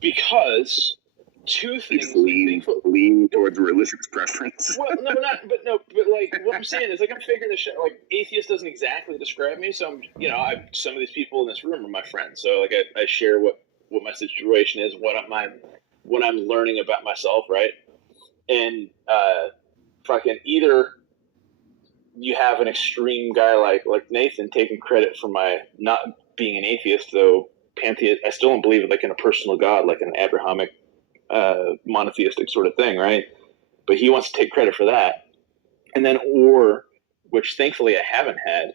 Because two things lean towards religious preference. Well, but like what I'm saying is like I'm figuring this shit. Like atheist doesn't exactly describe me, so some of these people in this room are my friends. So like I share what my situation is, what I'm learning about myself, right? And fucking either you have an extreme guy like Nathan taking credit for my not being an atheist, though pantheist. I still don't believe like in a personal God, like an Abrahamic monotheistic sort of thing, right? But he wants to take credit for that. And then, or, which thankfully I haven't had,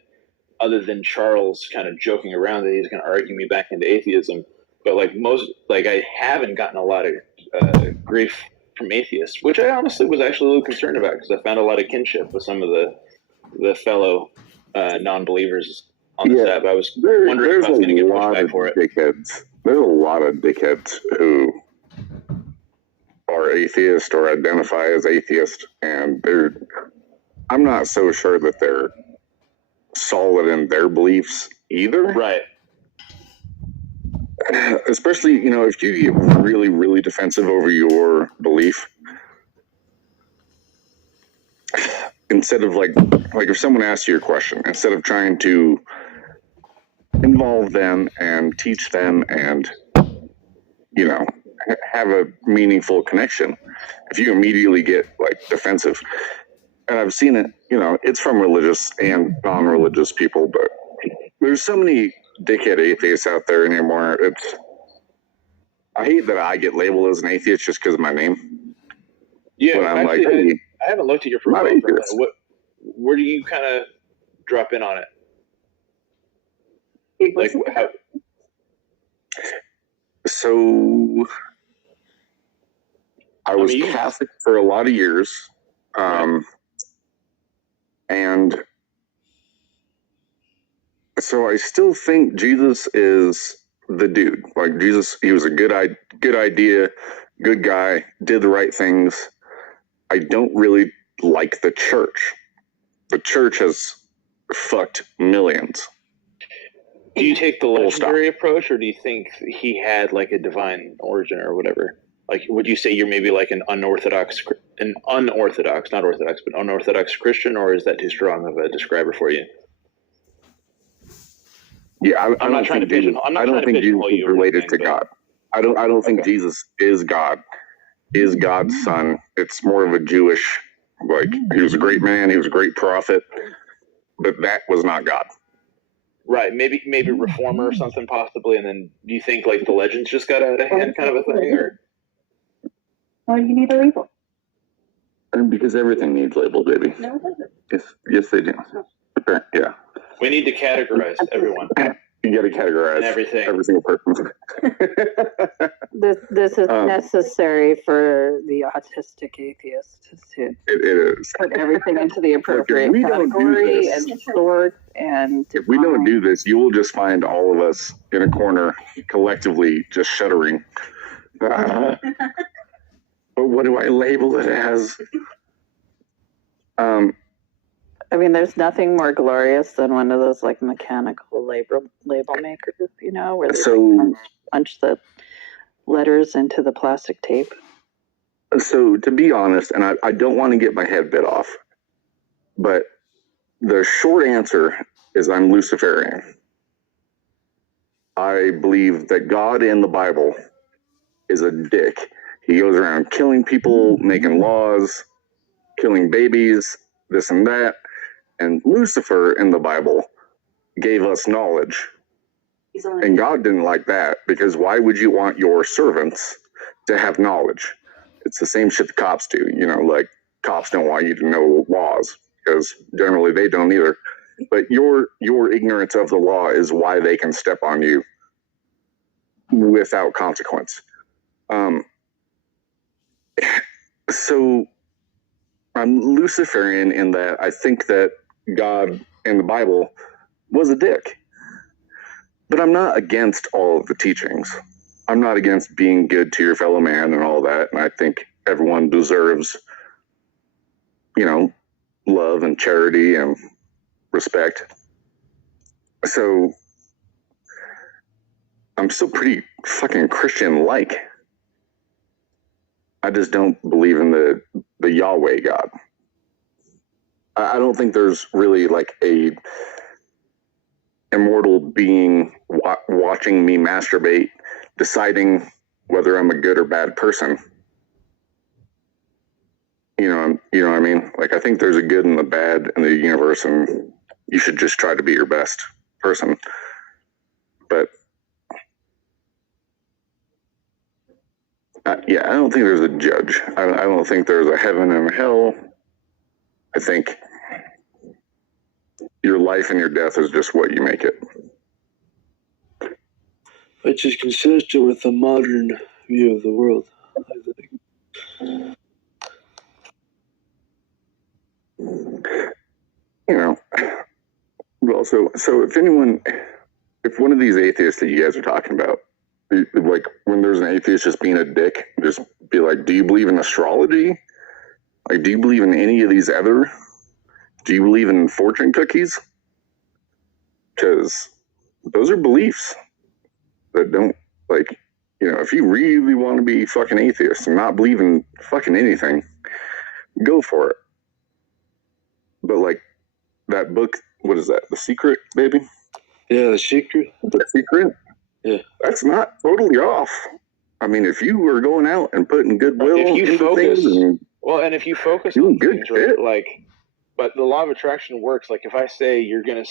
other than Charles kind of joking around that he's going to argue me back into atheism. But I haven't gotten a lot of grief from atheists, which I honestly was actually a little concerned about because I found a lot of kinship with some of the fellow non-believers on this app. I was wondering if I was going to get pushback for it. There's a lot of dickheads who are atheist or identify as atheist, and I'm not so sure that they're solid in their beliefs either. Right. Especially, if you get really, really defensive over your belief, instead of like if someone asks you a question, instead of trying to involve them and teach them and, have a meaningful connection, if you immediately get like defensive, and I've seen it, it's from religious and non-religious people, but there's so many dickhead atheists out there anymore. I hate that I get labeled as an atheist just because of my name. Yeah, but I'm actually, like, hey, I haven't looked at your profile. Where do you kind of drop in on it? Like how? So I was Catholic for a lot of years, and so I still think Jesus is the dude. Like Jesus, he was a good idea, good guy, did the right things. I don't really like the church. The church has fucked millions. Do you take the legendary approach, or do you think he had like a divine origin or whatever? Like, would you say you're maybe like an unorthodox, not orthodox, but unorthodox Christian, or is that too strong of a describer for you? Yeah, I'm not trying to pigeonhole. I don't think Jesus is related to God. I don't think Jesus is God. Is God's son. It's more of a Jewish, he was a great man, he was a great prophet, but that was not God. Right, maybe reformer or something possibly, and then do you think like the legends just got out of hand kind of a thing, or? Why do you need a label? Because everything needs labels, baby. No, it doesn't. Yes, they do. Okay, yeah. We need to categorize everyone. You got to categorize everything. Every single person. This is necessary for the autistic atheist to it is. put everything into the appropriate category and sort. And if we don't do this, you will just find all of us in a corner collectively just shuddering. But what do I label it as? I mean, there's nothing more glorious than one of those like mechanical label makers, where they punch the letters into the plastic tape. So to be honest, and I don't want to get my head bit off, but the short answer is I'm Luciferian. I believe that God in the Bible is a dick. He goes around killing people, making laws, killing babies, this and that. And Lucifer in the Bible gave us knowledge. And God didn't like that, because why would you want your servants to have knowledge? It's the same shit the cops do. Like cops don't want you to know laws, because generally they don't either. But your ignorance of the law is why they can step on you without consequence. So I'm Luciferian in that I think that God in the Bible was a dick. But I'm not against all of the teachings. I'm not against being good to your fellow man and all that. And I think everyone deserves, love and charity and respect. So I'm still pretty fucking Christian-like. I just don't believe in the Yahweh God. I don't think there's really like a immortal being watching me masturbate, deciding whether I'm a good or bad person. You know what I mean? Like, I think there's a good and the bad in the universe, and you should just try to be your best person. But yeah, I don't think there's a judge. I don't think there's a heaven and a hell. I think your life and your death is just what you make it. Which is consistent with the modern view of the world, I think. You know, well, so if one of these atheists that you guys are talking about, like when there's an atheist just being a dick, just be like, do you believe in astrology? Like, do you believe in any of these other? Do you believe in fortune cookies? Because those are beliefs that don't, like, you know, if you really want to be fucking atheist and not believe in fucking anything, go for it. But like that book, what is that? The Secret, baby? Yeah, The Secret. The Secret? Yeah. That's not totally off. I mean, if you were going out and putting goodwill into focus, things, and if you focus doing on good things, shit. right, like, but the law of attraction works. Like, if I say you're gonna,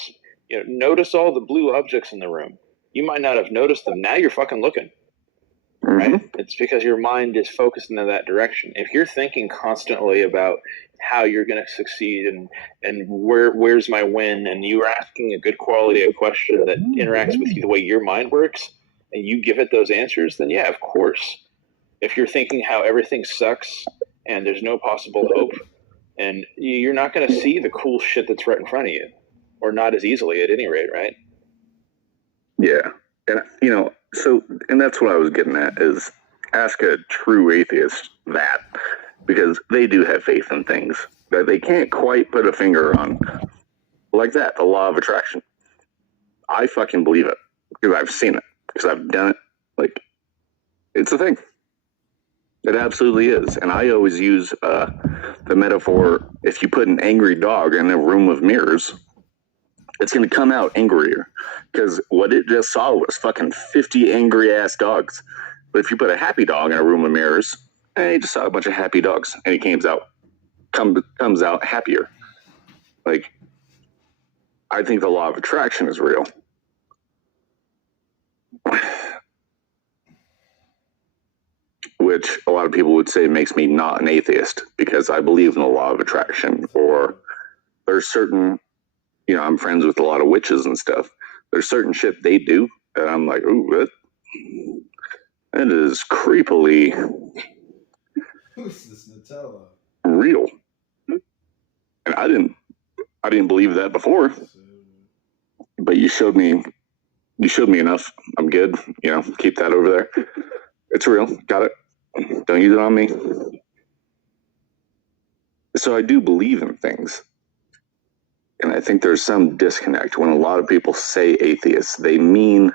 you know, notice all the blue objects in the room, you might not have noticed them. Now you're fucking looking, right? Mm-hmm. It's because your mind is focused in that direction. If you're thinking constantly about how you're going to succeed and where's my win, and you're asking a good quality of question that interacts with you the way your mind works, and you give it those answers, then yeah, of course. If you're thinking how everything sucks and there's no possible hope, and you're not going to see the cool shit that's right in front of you, or not as easily at any rate, right? Yeah. And, you know, so, and that's what I was getting at, is ask a true atheist that, because they do have faith in things that they can't quite put a finger on. Like that, the law of attraction. I fucking believe it, because I've seen it, because I've done it. Like, it's a thing. It absolutely is. And I always use the metaphor, if you put an angry dog in a room of mirrors, it's going to come out angrier, because what it just saw was fucking 50 angry ass dogs. But if you put a happy dog in a room of mirrors, he just saw a bunch of happy dogs, and he comes out happier. Like, I think the law of attraction is real. Which a lot of people would say makes me not an atheist, because I believe in the law of attraction. Or there's certain, you know, I'm friends with a lot of witches and stuff. There's certain shit they do, and I'm like, ooh, that is creepily Who's this Nutella? real. And I didn't believe that before, but you showed me enough. I'm good. You know, keep that over there. It's real. Got it. Don't use it on me. So I do believe in things. And I think there's some disconnect when a lot of people say atheists. They mean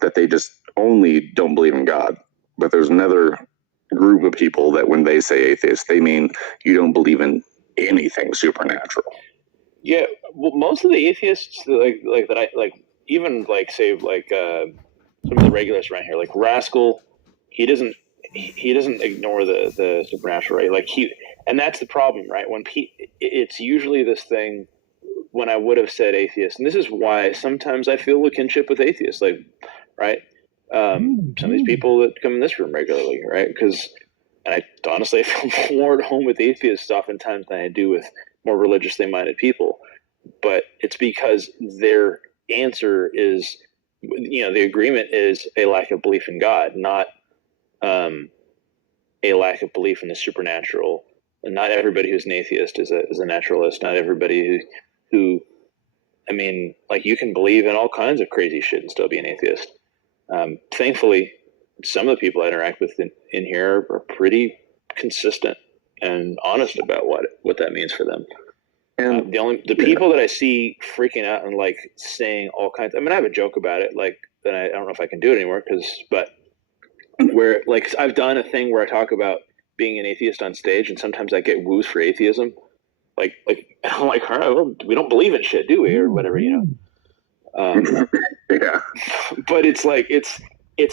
that they just only don't believe in God. But there's another group of people that when they say atheist, they mean you don't believe in anything supernatural. Yeah, well, most of the atheists like that I like, even like say like some of the regulars around here, like Rascal, he doesn't ignore the supernatural, right? Like and that's the problem, right? When it's usually this thing. When I would have said atheist, and this is why sometimes I feel a kinship with atheists, like, right? Some of these people that come in this room regularly, right? Because, and I honestly feel more at home with atheists oftentimes than I do with more religiously minded people. But it's because their answer is, you know, the agreement is a lack of belief in God, not a lack of belief in the supernatural. And not everybody who's an atheist is a naturalist. Not everybody who, I mean, like, you can believe in all kinds of crazy shit and still be an atheist. Thankfully, some of the people I interact with in here are pretty consistent and honest about what that means for them. And the people that I see freaking out and like saying all kinds. I mean, I have a joke about it, like that I don't know if I can do it anymore, but where like I've done a thing where I talk about being an atheist on stage, and sometimes I get woos for atheism. Like I'm like, all right, well, we don't believe in shit, do we, or whatever, you know. Yeah. But it's like it's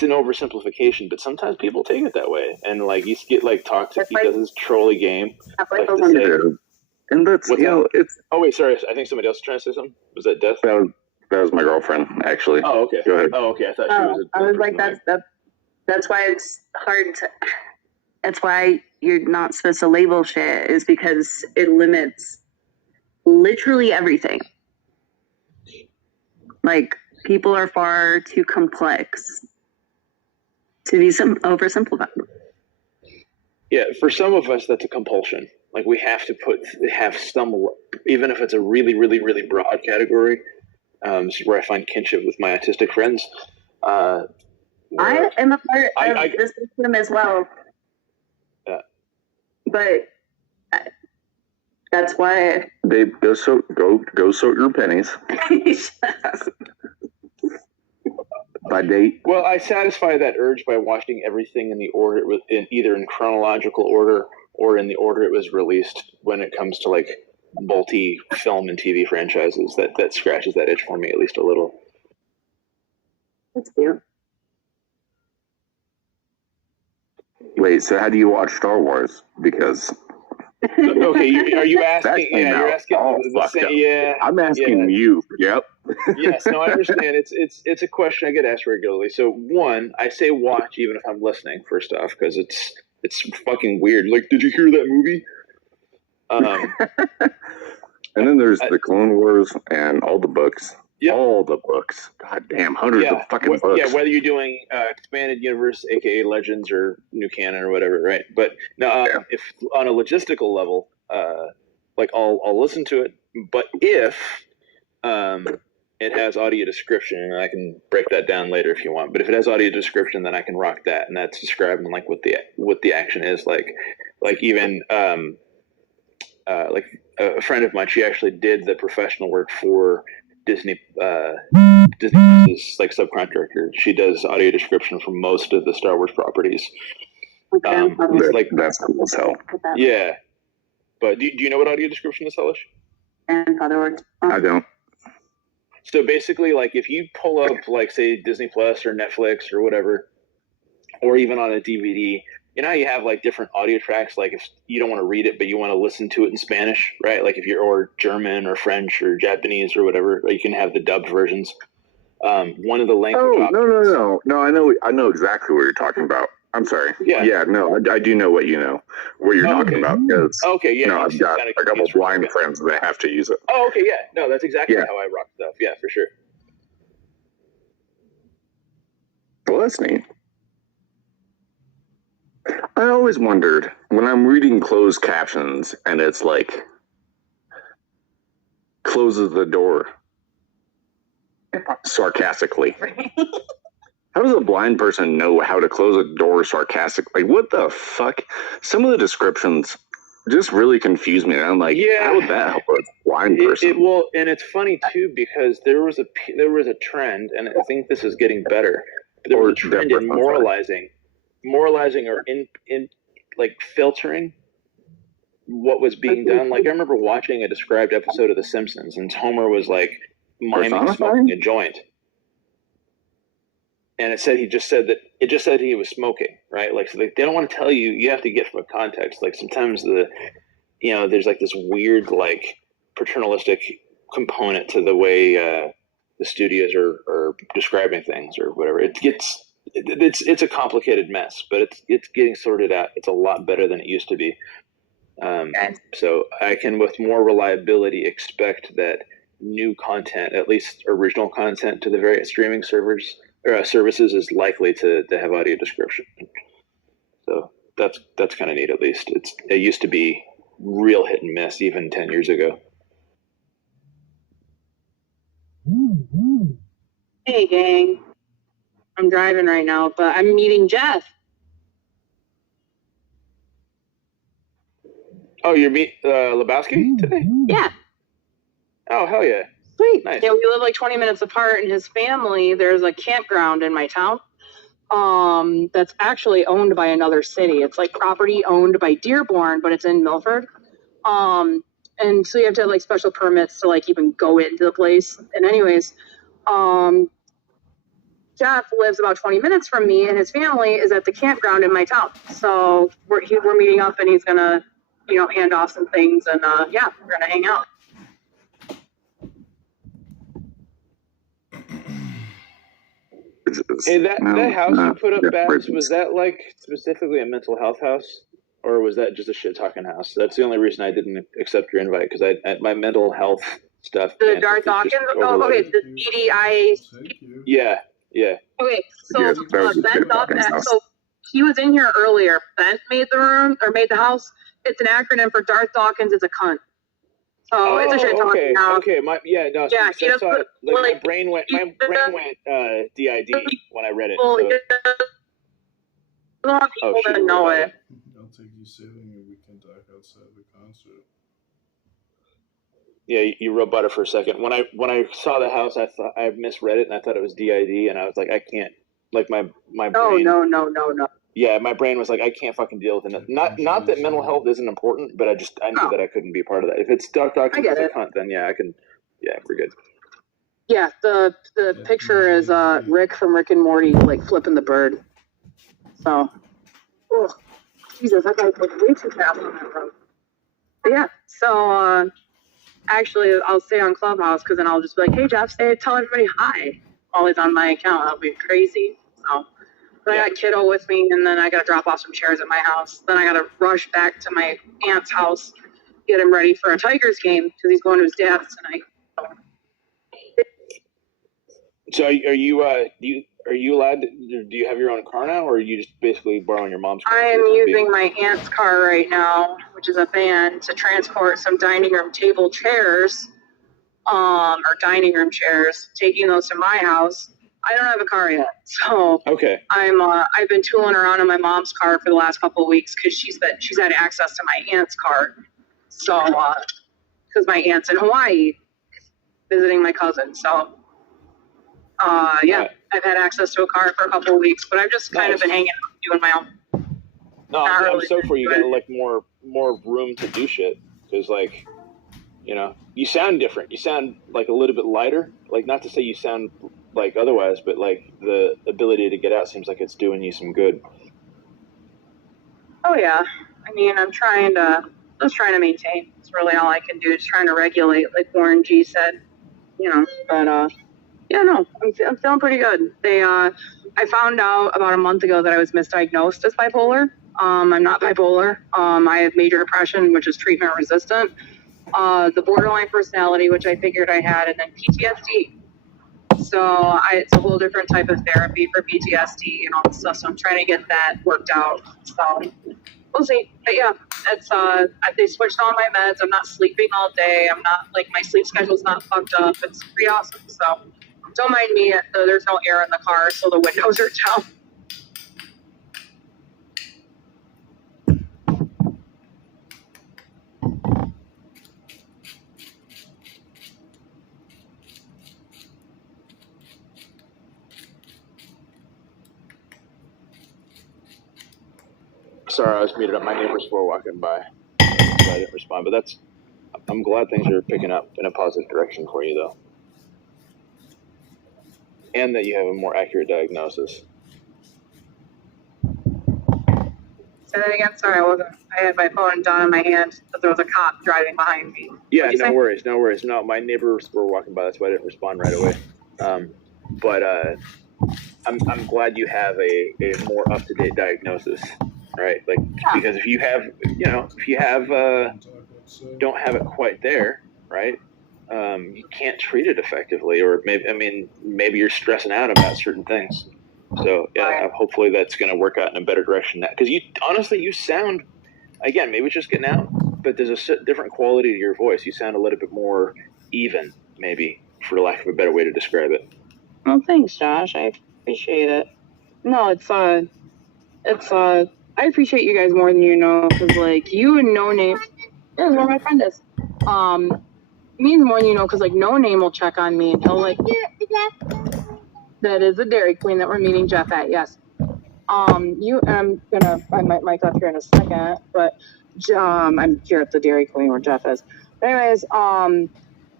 an oversimplification. But sometimes people take it that way, and like you get like toxic. He does his trolly game. Like to say, and that's what's you know that? it's. Oh wait, sorry. I think somebody else was trying to say something. Was that Death? That was my girlfriend, actually. Oh, okay. Go ahead. Oh, okay. I thought she was. I was like, that's why it's hard to. That's why you're not supposed to label shit, is because it limits literally everything. Like, people are far too complex to be oversimplified. Yeah, for some of us, that's a compulsion. Like, we have to have some, even if it's a really, really, really broad category. This is where I find kinship with my autistic friends. I am a part of this system as well. Yeah. But that's why. Babe, go sort your pennies. By date. Well, I satisfy that urge by watching everything in the order, either in chronological order or in the order it was released. When it comes to like multi-film and TV franchises, that scratches that itch for me at least a little. That's cute. Wait, so how do you watch Star Wars? Because okay, are you asking? Yeah, you're asking. Yeah, I'm asking you. Yep. Yes, no, I understand. It's a question I get asked regularly. So one, I say watch even if I'm listening. First off, because it's fucking weird. Like, did you hear that movie? And then there's the Clone Wars and all the books. Yep. All the books. God damn, hundreds of fucking books. Yeah, whether you're doing expanded universe, aka Legends, or new canon or whatever, right? But now, if on a logistical level, like I'll listen to it, but if it has audio description, and I can break that down later if you want. But if it has audio description, then I can rock that, and that's describing like what the action is like even like a friend of mine, she actually did the professional work for Disney is like subcontractor. She does audio description for most of the Star Wars properties. Okay, that's cool as hell. Yeah, but do you know what audio description is, Hellish? And other words, I don't. So basically, like if you pull up, like say Disney Plus or Netflix or whatever, or even on a DVD, you know how you have like different audio tracks. Like if you don't want to read it, but you want to listen to it in Spanish, right? Like if you're or German or French or Japanese or whatever, or you can have the dubbed versions. One of the language. Oh no! I know exactly what you're talking about. I'm sorry. Yeah. No, I do know what you're talking about. Okay. Yeah. No, I've got a couple blind friends that have to use it. Oh, okay. Yeah. No, that's exactly how I rock stuff. Yeah, for sure. Well, that's neat. I always wondered when I'm reading closed captions and it's like closes the door sarcastically. How does a blind person know how to close a door sarcastically? Like, what the fuck? Some of the descriptions just really confuse me. And I'm like, how would that help a blind person? It will, and it's funny too because there was a trend, and I think this is getting better. But there was a trend in moralizing or in like filtering what was being done. Like I remember watching a described episode of The Simpsons, and Homer was like miming smoking a joint, and it said he was smoking, right? Like so they don't want to tell you. You have to get from a context. Like sometimes there's like this weird like paternalistic component to the way the studios are describing things or whatever. It's a complicated mess, but it's getting sorted out. It's a lot better than it used to be. So I can, with more reliability, expect that new content, at least original content to the various streaming servers or services, is likely to have audio description. So that's kind of neat. At least it used to be real hit and miss even 10 years ago. Hey gang, I'm driving right now, but I'm meeting Jeff. Oh, you're meeting Lebowski today? Yeah. Oh, hell yeah. Sweet. Nice. Yeah, we live like 20 minutes apart, and his family, there's a campground in my town that's actually owned by another city. It's like property owned by Dearborn, but it's in Milford. And so you have to have like special permits to like even go into the place. And anyways, Jeff lives about 20 minutes from me, and his family is at the campground in my town. So we're meeting up, and he's gonna, hand off some things, and yeah, we're gonna hang out. Hey, that house you put up, Babs, was that like specifically a mental health house, or was that just a shit talking house? That's the only reason I didn't accept your invite, because my mental health stuff. The Darth Dawkins. Oh, okay, the DDI. Yeah. Okay, so Ben thought that. So he was in here earlier. Ben made the house. It's an acronym for Darth Dawkins is a cunt. So it's a shit talking house. Okay, my brain went DID when I read it. Well, so. A lot of people didn't know it. I'll take you sailing and we can talk outside the concert. Yeah, you wrote about it for a second. When I saw the house, I thought I misread it and I thought it was DID, and I was like, I can't. Like my brain. No. Yeah, my brain was like, I can't fucking deal with it. Not that mental health isn't important, but I knew that I couldn't be a part of that. If it's Darth Dawkins as a cunt, then yeah, I can. Yeah, we're good. Yeah, the picture is Rick from Rick and Morty like flipping the bird. So, Jesus, that guy's like way too fast on that road. But yeah, so actually, I'll stay on Clubhouse because then I'll just be like, hey Jeff, tell everybody hi. Always on my account. That'll be crazy. So. But I got kiddo with me, and then I got to drop off some chairs at my house. Then I got to rush back to my aunt's house, get him ready for a Tigers game because he's going to his dad's tonight. So are you allowed? Do you have your own car now, or are you just basically borrowing your mom's car? I am using my aunt's car right now, which is a van, to transport some dining room table chairs, or dining room chairs, taking those to my house. I don't have a car yet, so okay. I've been tooling around in my mom's car for the last couple of weeks because she's had access to my aunt's car. So because my aunt's in Hawaii visiting my cousin, so yeah, I've had access to a car for a couple of weeks, but I've just kind of been hanging out doing my own. No, I'm so for you. Got like more room to do shit because like, you sound different. You sound like a little bit lighter. Like not to say you sound like otherwise, but like the ability to get out seems like it's doing you some good. Oh yeah, I mean, I'm just trying to maintain. It's really all I can do. Just trying to regulate, like Warren G said, But yeah, no, I'm feeling pretty good. I found out about a month ago that I was misdiagnosed as bipolar. I'm not bipolar. I have major depression, which is treatment resistant. The borderline personality, which I figured I had, and then PTSD. So it's a whole different type of therapy for PTSD and all this stuff. So I'm trying to get that worked out. So we'll see. But yeah, it's they switched all my meds. I'm not sleeping all day. I'm not like my sleep schedule's not fucked up. It's pretty awesome. So don't mind me. There's no air in the car, so the windows are down. Sorry, I was muted up. My neighbors were walking by, so I didn't respond. But I'm glad things are picking up in a positive direction for you, though, and that you have a more accurate diagnosis. Say that again. Sorry, I had my phone down in my hand, but there was a cop driving behind me. Yeah, no worries. No, my neighbors were walking by. That's why I didn't respond right away. But I'm glad you have a more up to date diagnosis. Right, like because if you have don't have it quite there, right? You can't treat it effectively, or maybe you're stressing out about certain things. So yeah, hopefully that's going to work out in a better direction now. Because you sound, again, maybe it's just getting out, but there's a different quality to your voice. You sound a little bit more even, maybe, for lack of a better way to describe it. Well, thanks, Josh. I appreciate it. No, it's I appreciate you guys more than you know, because like you and No Name, that's where my friend is. Means more than you know, because like No Name will check on me and he'll like, that is the Dairy Queen that we're meeting Jeff at, yes. I might up here in a second, but I'm here at the Dairy Queen where Jeff is. Anyways,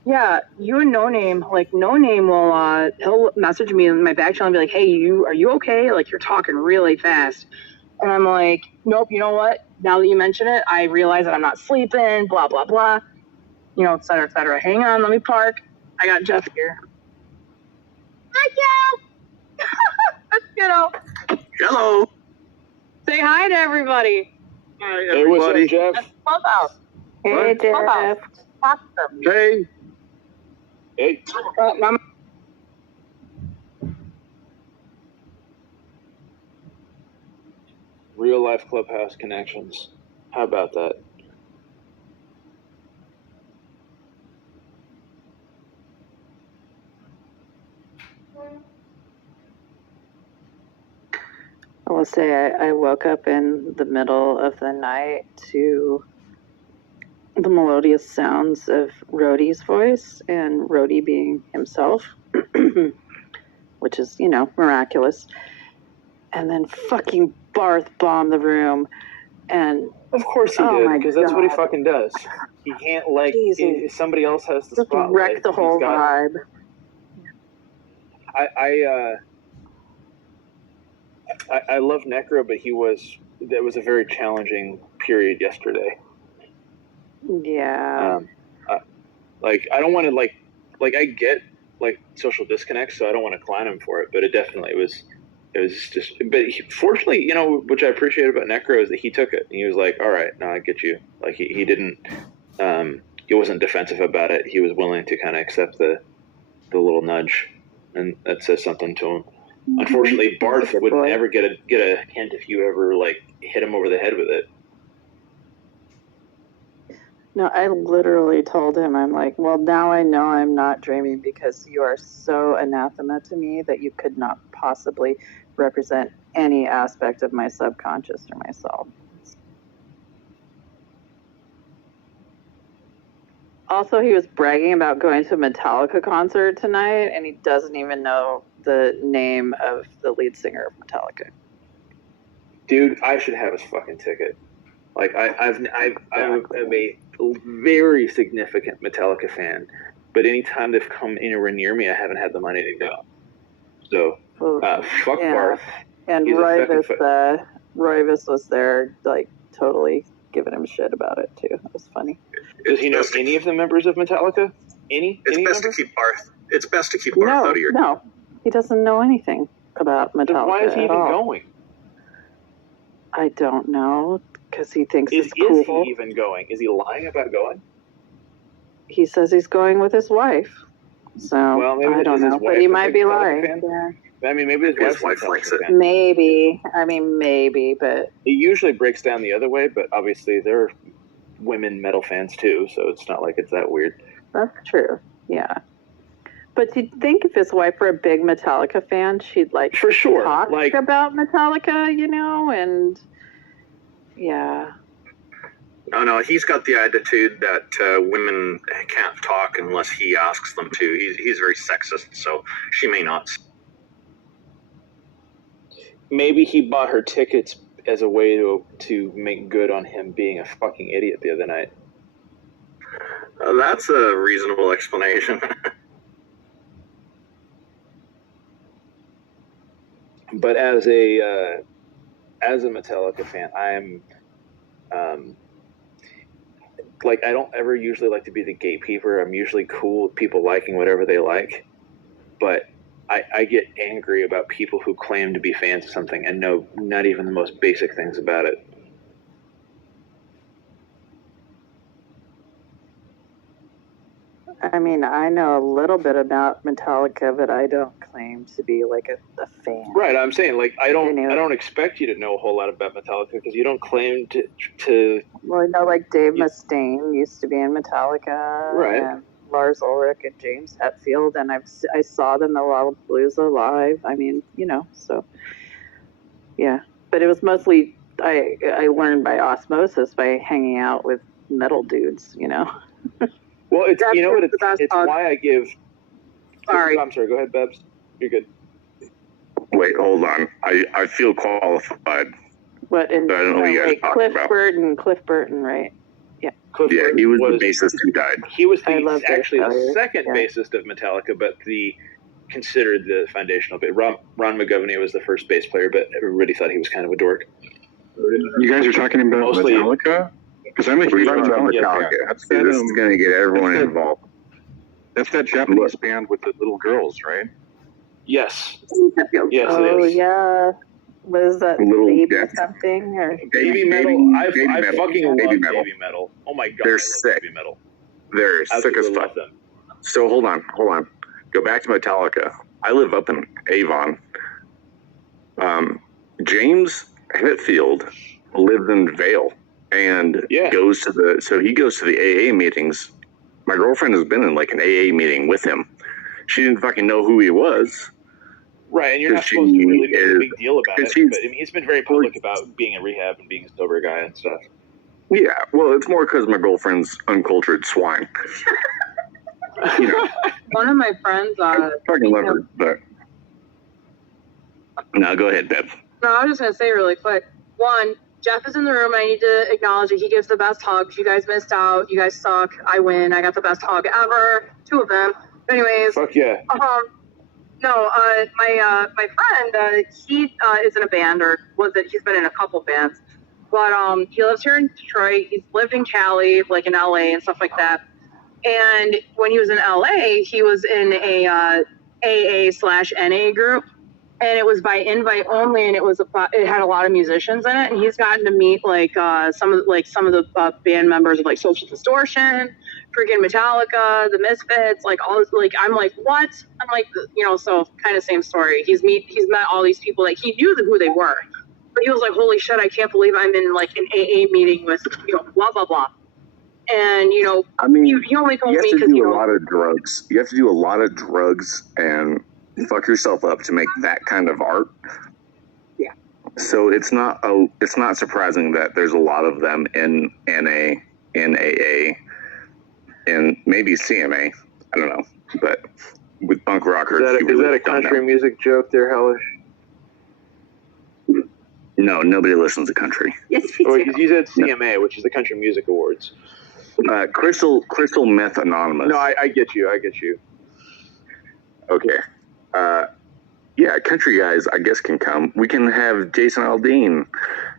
yeah, you and No Name, like No Name will, he'll message me in my back channel and be like, hey, are you okay? Like, you're talking really fast. And I'm like, nope, you know what? Now that you mention it, I realize that I'm not sleeping, blah, blah, blah, you know, et cetera, et cetera. Hang on, let me park. I got Jeff here. Hi, Jeff! You know. Hello. Say hi to everybody. Hi, Hey, what's up, everybody. Jeff? That's Clubhouse. Hey, Jeff. Clubhouse. Talk to them. Hey. Hey. Real life Clubhouse connections. How about that? I will say I woke up in the middle of the night to the melodious sounds of Rhodey's voice, and Rhodey being himself, which is, you know, miraculous. And then fucking Barth bombed the room, and Of course he Oh did, my because that's what he God. fucking does. He can't, like, Jesus. if somebody else has the just spotlight. wrecked the he's whole got- vibe. I love Necro, but that was a very challenging period yesterday. Yeah. Like, I don't want to, like I get, like, social disconnect, so I don't want to clown him for it, but it definitely was just, but fortunately, you know, which I appreciate about Necro is that he took it. He was like, all right, no, I get you. Like, he didn't, he wasn't defensive about it. He was willing to kind of accept the little nudge, and that says something to him. Unfortunately, Barth would boy. never get a hint if you ever, like, hit him over the head with it. No, I literally told him, I'm like, well, now I know I'm not dreaming because you are so anathema to me that you could not possibly represent any aspect of my subconscious or myself. Also, he was bragging about going to a Metallica concert tonight, and he doesn't even know the name of the lead singer of Metallica. Dude, I should have his fucking ticket. Like, I'm a very significant Metallica fan, but anytime they've come anywhere near me, I haven't had the money to go. So, fuck Yeah. Barth. And He's a Royvis was there, like, totally giving him shit about it, too. It was funny. Does he know any of the members of Metallica? Any members? It's best to keep Barth out of your. No, he doesn't know anything about Then Metallica why is he at even all. going? I don't know, because he thinks Is it's cool. he even going? Is he lying about going? He says he's going with his wife. So, Well, maybe I don't is his know, wife but he a might big be Metallica lying. fan? I mean, maybe his His wife's a wife likes Metallica it. fan. Maybe. I mean, maybe, but It usually breaks down the other way, but obviously there are women metal fans too, so it's not like it's that weird. that's true. Yeah. But you'd think if his wife were a big Metallica fan, she'd, like, For sure. talk Like, about Metallica, you know, and yeah. No, he's got the attitude that women can't talk unless he asks them to. He's very sexist, so she may not. maybe he bought her tickets as a way to make good on him being a fucking idiot the other night. That's a reasonable explanation. But as a Metallica fan, I am like, I don't ever usually like to be the gatekeeper. I'm usually cool with people liking whatever they like, but I get angry about people who claim to be fans of something and know not even the most basic things about it. I mean, I know a little bit about Metallica, but I don't claim to be like a fan. Right, I'm saying, like, I You know. don't expect you to know a whole lot about Metallica because you don't claim to Well, I know, like, Dave Mustaine used to be in Metallica, Right. and Lars Ulrich and James Hetfield, and I saw them at Lollapalooza live. I mean, you know, so yeah. But it was mostly I learned by osmosis by hanging out with metal dudes, you know. Well, it's That's you know what the best it's part. why I give. Sorry. I'm sorry. Go ahead, Bebs. You're good. Wait, hold on. I feel qualified. What in I don't know what you guys are wait, talking about. Cliff Burton, right? Cliff Yeah, Burton he was the bassist who died. He was I love actually Dave the Elliott, second yeah. bassist of Metallica, but considered the foundational. But Ron McGovney was the first bass player, but everybody thought he was kind of a dork. You guys are talking about Mostly- Metallica? Because I'm a We're huge talking about Metallica. Metallica. That's This that, is going to get everyone involved. that's that Japanese band with the little girls, right? Yes, Sheffield. yes, Oh it is. yeah. What is that? Little Baby Death. something or Baby metal. I Baby metal. fucking love Baby baby metal. metal. Oh my god, They're I love sick. baby metal. They're sick as Absolutely fuck. love them. So hold on. Go back to Metallica. I live up in Avon. James Hetfield lived in Vale and Yeah. goes to the AA meetings. My girlfriend has been in like an AA meeting with him. She didn't fucking know who he was. Right, and you're not Because supposed to she really make a is- big deal about it. because she's- But I mean, he's been very public about being in rehab and being a sober guy and stuff. Yeah, well, it's more because my girlfriend's uncultured swine. You know, One of my friends, I fucking love her, but now go ahead, Bev. no, I was just gonna say really quick. One, Jeff is in the room. I need to acknowledge it. He gives the best hugs. You guys missed out. You guys suck. I win. I got the best hug ever. 2 of them. Anyways, Fuck yeah. my friend, he is in a band, or he's been in a couple bands, but he lives here in Detroit. He's lived in Cali, like in LA and stuff like that. And when he was in LA, he was in a AA/NA group, and it was by invite only, and it had a lot of musicians in it, and he's gotten to meet some of the band members of like Social Distortion, freaking Metallica, the Misfits, like all this, like I'm like, what? I'm like, so kind of same story. He's met all these people, like he knew who they were, but he was like, holy shit, I can't believe I'm in like an AA meeting with blah blah blah. And I mean, he only told you me have to because do a lot of drugs. You have to do a lot of drugs and fuck yourself up to make that kind of art. Yeah. So it's not surprising that there's a lot of them in NA, in AA, and maybe CMA. I don't know, but with punk rockers, Is you that really a don't country know. music joke there, Hellish? No, nobody listens to country. Yes, we Or do. because you said CMA, which is the Country Music Awards. Crystal Meth Anonymous. No, I get you. Okay. Yeah, country guys, I guess, can come. We can have Jason Aldean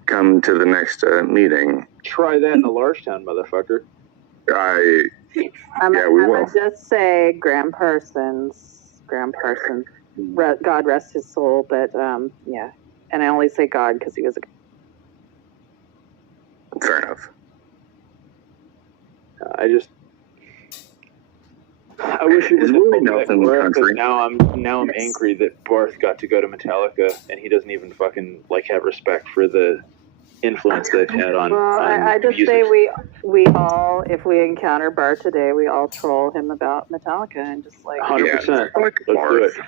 come to the next meeting. Try that in a large town, motherfucker. Yeah, we will. just say Graham Parsons. God rest his soul, but yeah. And I only say God because he was a Fair enough. I wish he was There's really nothing in the country. Now I'm angry that Barth got to go to Metallica and he doesn't even fucking like have respect for the influence they've had on. Well, I just music. say we all, if we encounter Bart today, we all troll him about Metallica and just like 100%. Fuck Let's do Barth. it.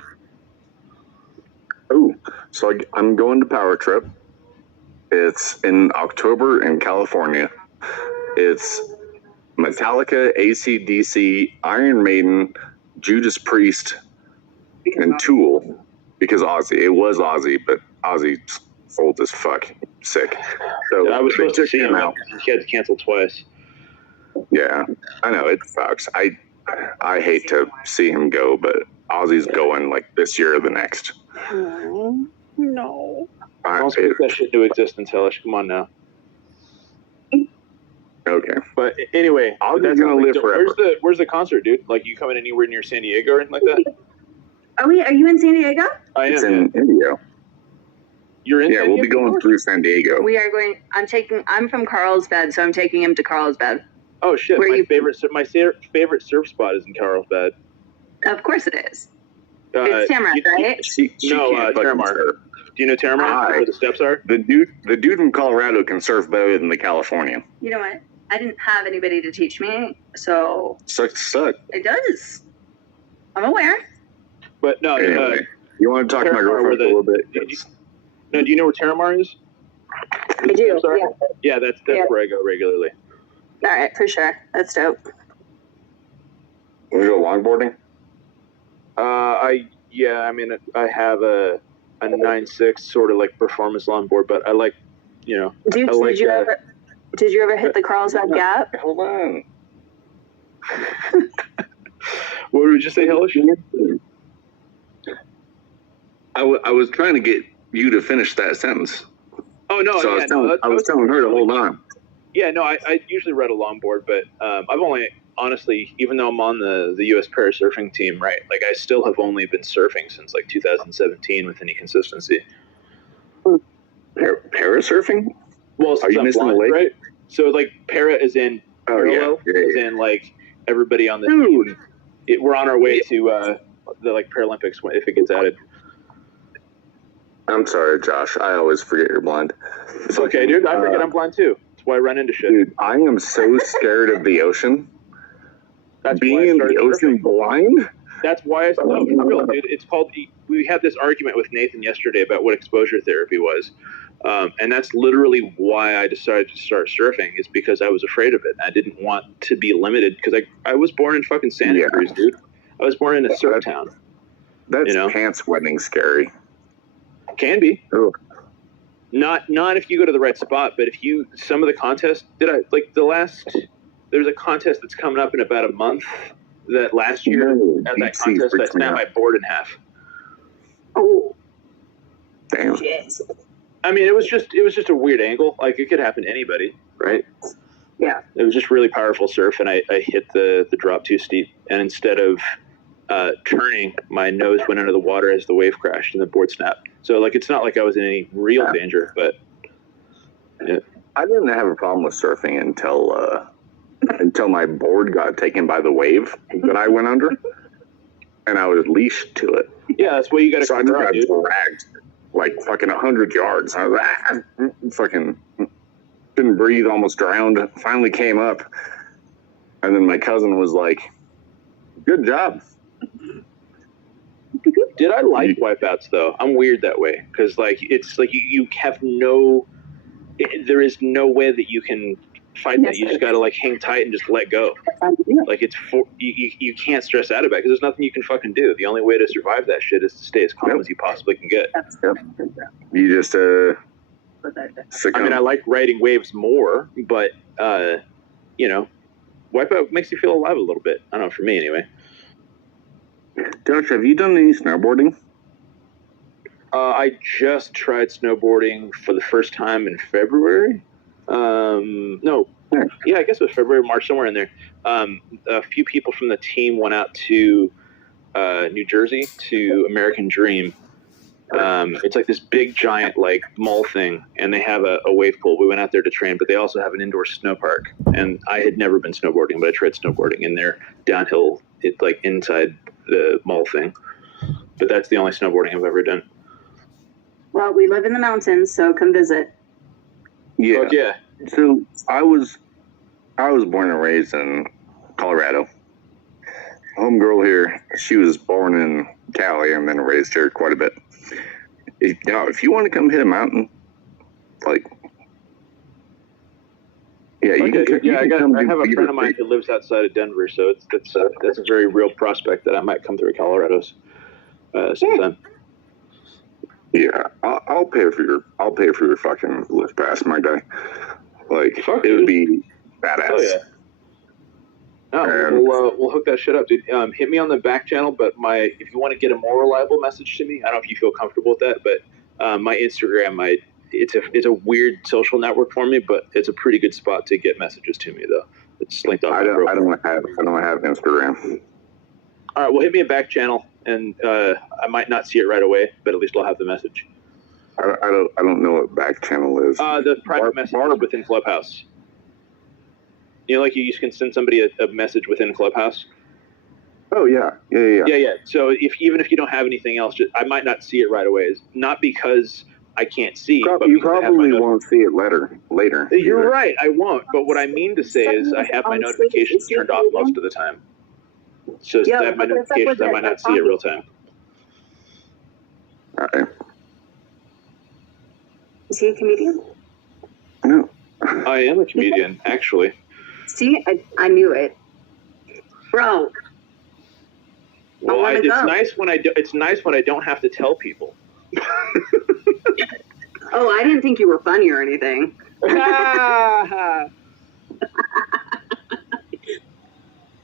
Oh, so I'm going to Power Trip. It's in October in California. It's Metallica, AC/DC, Iron Maiden, Judas Priest, and Tool. Because Ozzy, it was Ozzy, but Ozzy's old as fuck, sick. So I was they supposed to took see him out. He had to cancel twice. Yeah, I know it sucks. I hate to see him go, but Ozzy's going like this year or the next. no. Don't speak that shit into existence, Hellish. Come on now. Okay. But anyway, Ozzy's that's gonna live forever. Where's the concert, dude? Like, you coming anywhere near San Diego or anything like that? Are you in San Diego? I It's am. in Indio. You're in. Yeah, San we'll be Diego? going through San Diego. We are going. I'm from Carlsbad, so I'm taking him to Carlsbad. Oh shit! Where My you- favorite surf spot is in Carlsbad. Of course it is. It's Tamarack, right? She No, can't fucking Terramar. surf. Do you know Terramar? Hi. Where the steps are? The dude from Colorado can surf better than the Californian. You know what? I didn't have anybody to teach me, so Suck. it does. I'm aware. But no, Anyway, you want to talk to my Terramar, girlfriend where a little bit? do you know where Terramar is? I do. Sorry? Yeah. Yeah, that's Yeah. where I go regularly. All right, for sure. That's dope. Want to go longboarding? I have a 9.6 sort of like performance longboard, but I like, you know, Dude, I like did you ever hit the Carlsbad Gap? Hold on. What did you say, Hellish? I was trying to get you to finish that sentence. Oh no, So I was telling her to hold on. Yeah, no, I usually ride a longboard, but I've only, honestly, even though I'm on the U.S. parasurfing team, right, like I still have only been surfing since like 2017 with any consistency. Parasurfing? Well, Are you missing blind, the lake? right? So like para is in parallel, is in like everybody on the team. We're on our way to the like Paralympics if it gets added. I'm sorry, Josh. I always forget you're blind. It's okay, dude. I forget I'm blind too. That's why I run into shit. Dude, I am so scared of the ocean. That's Being why I in started the ocean surfing. blind? That's why it's real, dude. It's called. We had this argument with Nathan yesterday about what exposure therapy was, and that's literally why I decided to start surfing. Is because I was afraid of it. I didn't want to be limited because I was born in fucking Santa Cruz, dude. I was born in a surf town. That's pants wetting scary. Can be. Oh. Not if you go to the right spot, but if you some of the contests there's a contest that's coming up in about a month. That last year at that contest I snapped my board in half. Oh. Damn. Yes. I mean it was just a weird angle. Like it could happen to anybody, right? Yeah. It was just really powerful surf and I hit the drop too steep and instead of turning, my nose went under the water as the wave crashed and the board snapped. So like it's not like I was in any real danger, but yeah. I didn't have a problem with surfing until my board got taken by the wave that I went under, and I was leashed to it. Yeah, that's what you got to. So I just got dragged like fucking 100 yards. I was fucking couldn't breathe, almost drowned. Finally came up, and then my cousin was like, "Good job." Did I like wipeouts though? I'm weird that way because like it's like you have no, there is no way that you can fight that. You just got to like hang tight and just let go. Like it's you can't stress out about it because there's nothing you can fucking do. The only way to survive that shit is to stay as calm as you possibly can get. You just I mean, I like riding waves more, but you know, wipeout makes you feel alive a little bit. I don't know, for me anyway. Josh, have you done any snowboarding? I just tried snowboarding for the first time in February. No, yeah, I guess it was February, March, somewhere in there. A few people from the team went out to New Jersey to American Dream. It's like this big giant like mall thing, and they have a wave pool. We went out there to train, but they also have an indoor snow park. And I had never been snowboarding, but I tried snowboarding in their downhill. It's like inside the mall thing. But that's the only snowboarding I've ever done. Well, we live in the mountains, so come visit. Yeah. Oh, yeah. So I was born and raised in Colorado. Homegirl here, she was born in Cali and then raised here quite a bit. If you want to come hit a mountain, like, yeah, you can. Yeah, I have a friend of mine who lives outside of Denver, so that's a very real prospect that I might come through Colorado's sometime. Yeah, I'll pay for your fucking lift pass, my guy. Like, Fuck, it would be badass. Oh yeah. No, we'll hook that shit up, dude. Hit me on the back channel, but if you want to get a more reliable message to me, I don't know if you feel comfortable with that, but my Instagram, it's a weird social network for me, but it's a pretty good spot to get messages to me though. It's linked off. I don't have Instagram. All right, well, hit me a back channel, and I might not see it right away, but at least I'll have the message. I don't know what back channel is. The private message within Clubhouse. You know, like you can send somebody a message within Clubhouse. Oh yeah. So even if you don't have anything else, I might not see it right away. It's not because I can't see. But you probably won't see it later. You're right. I won't. But what I mean to say is, I have my notifications turned off most of the time. So I have my notifications, I might not see it real time. All right. Is he a comedian? No. I am a comedian, actually. See, I knew it, bro. Well, it's nice when I don't have to tell people. Oh, I didn't think you were funny or anything.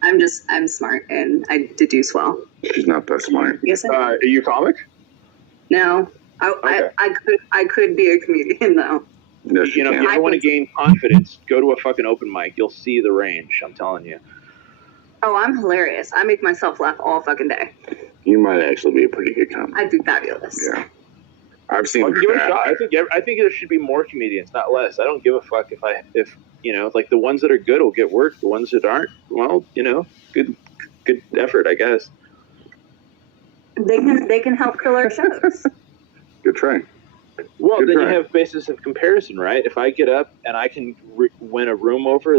I'm smart and I deduce well. She's not that smart. Yes, Are you a comic? No, I could be a comedian though. No, You know, if can't. you ever want to gain confidence, go to a fucking open mic. You'll see the range. I'm telling you. Oh, I'm hilarious. I make myself laugh all fucking day. You might actually be a pretty good comic. I'd be fabulous. Yeah. I've seen Well, give it a that. shot. I think there should be more comedians, not less. I don't give a fuck if you know, like the ones that are good will get work. The ones that aren't, well, you know, good effort, I guess. They can help fill our shows. Good try. Well, Good then try. you have basis of comparison, right? If I get up and I can win a room over,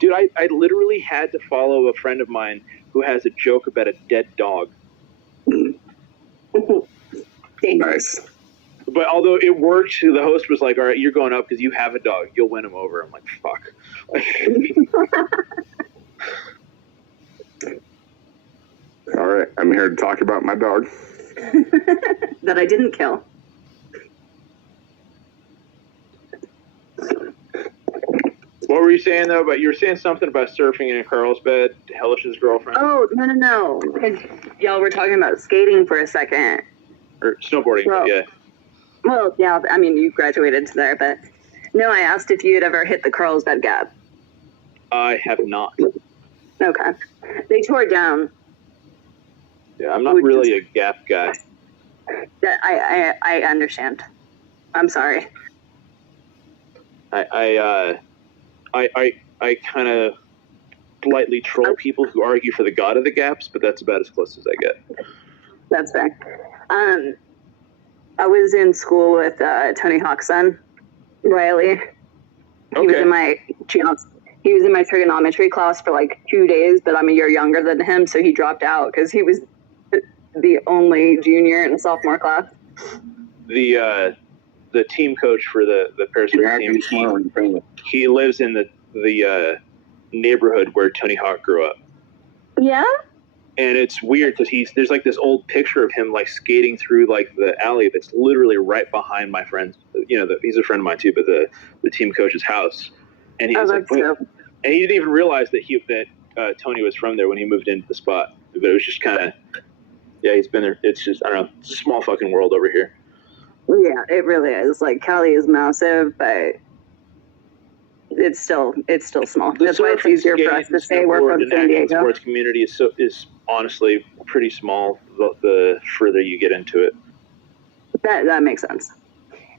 dude, I literally had to follow a friend of mine who has a joke about a dead dog. Nice. But although it worked, the host was like, all right, you're going up because you have a dog. You'll win him over. I'm like, fuck. All right. I'm here to talk about my dog. That I didn't kill. What were you saying, though? But you were saying something about surfing in Carlsbad, Hellish's girlfriend? Oh, no. 'Cause y'all were talking about skating for a second. Or snowboarding, Well, yeah. Well, yeah, I mean, you graduated to there, but no, I asked if you had ever hit the Carlsbad Gap. I have not. Okay. They tore it down. Yeah, I'm not really a gap guy. That I understand. I'm sorry. I kind of politely troll people who argue for the god of the gaps, but that's about as close as I get. That's fair. I was in school with Tony Hawk's son, Riley. He was in my trigonometry class for like 2 days, but I'm a year younger than him, so he dropped out because he was the only junior in a sophomore class. The team coach for the Paris team, he lives in the neighborhood where Tony Hawk grew up. Yeah? And it's weird because there's like this old picture of him like skating through like the alley that's literally right behind my friend's, you know, he's a friend of mine too, but the team coach's house. And he was like, and he didn't even realize that Tony was from there when he moved into the spot. But it was just kind of, yeah, he's been there. It's just, I don't know, it's a small fucking world over here. Yeah, it really is. Like, Cali is massive, but it's still small. That's why it's easier for us to say we're from San Diego. The sports community is honestly pretty small the further you get into it. That makes sense.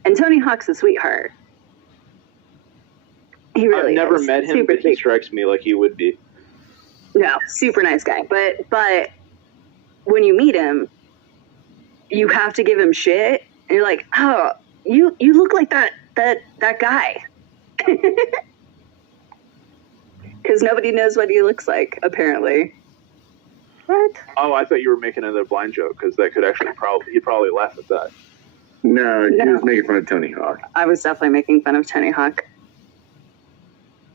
And Tony Hawk's a sweetheart. He really I've never is. met him, Super but he sweet. strikes me like he would be. No, super nice guy. But when you meet him, you have to give him shit. And you're like, oh, you look like that guy. Because nobody knows what he looks like, apparently. What? Oh, I thought you were making another blind joke because that could actually he'd probably laugh at that. No, he was making fun of Tony Hawk. I was definitely making fun of Tony Hawk.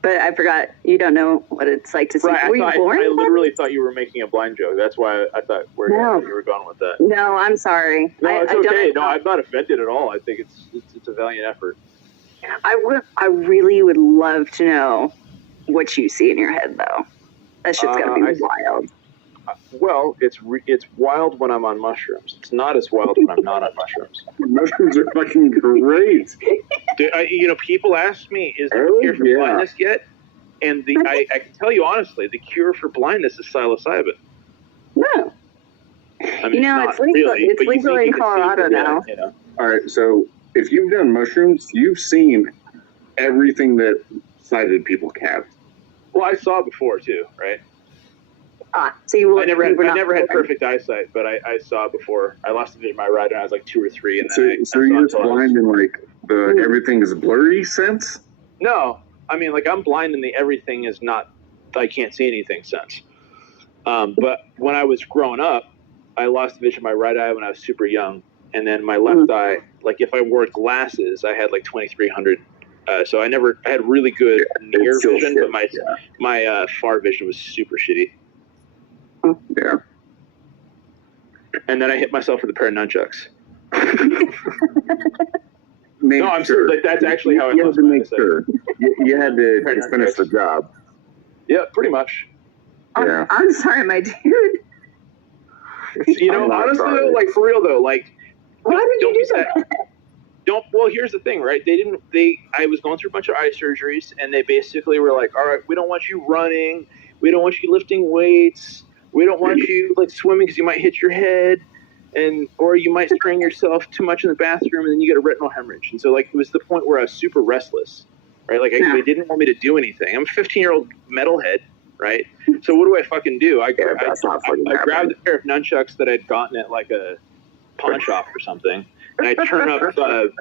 But I forgot, you don't know what it's like to see. Right, Were you born? I literally thought you were making a blind joke. That's why I thought where you were going with that. No, I'm sorry. No, it's I okay. don't No, I'm not offended at all. I think it's a valiant effort. I really would love to know what you see in your head, though. That shit's gonna be wild. Well, it's wild when I'm on mushrooms. It's not as wild when I'm not on mushrooms. Mushrooms are fucking great. Dude, people ask me, is there a cure for blindness yet? And I can tell you honestly, the cure for blindness is psilocybin. No. I mean, it's legal. really, It's but you legal think in you can see Colorado it, now. You know? All right, so if you've done mushrooms, you've seen everything that sighted people have. Well, I saw before too, right? So you I never had perfect eyesight, but I saw before. I lost vision in my right eye. I was like 2 or 3, and then So you're just blind in like the everything is blurry sense? No, I mean like I'm blind in the everything is not. I can't see anything sense. But when I was growing up, I lost vision in my right eye when I was super young, and then my left eye, like if I wore glasses, I had like 2300. So I had really good near vision, but my far vision was super shitty. Yeah. And then I hit myself with a pair of nunchucks. No, I'm sure. Like, that's actually how I you had lost to my make eyesight. sure. You had to finish the job. Yeah, pretty much. Yeah. I'm sorry, my dude. You know, I'm not honestly, sorry. though, like, for real, though, like, Why would don't you be do that? well, here's the thing, right? I was going through a bunch of eye surgeries, and they basically were like, all right, we don't want you running. We don't want you lifting weights. We don't want you, like, swimming because you might hit your head. Or you might strain yourself too much in the bathroom, and then you get a retinal hemorrhage. And so, like, it was the point where I was super restless, right? Like, they didn't want me to do anything. I'm a 15-year-old metalhead, right? So what do I fucking do? I grabbed a pair of nunchucks that I'd gotten at, like, a pawn shop or something, and I turned up the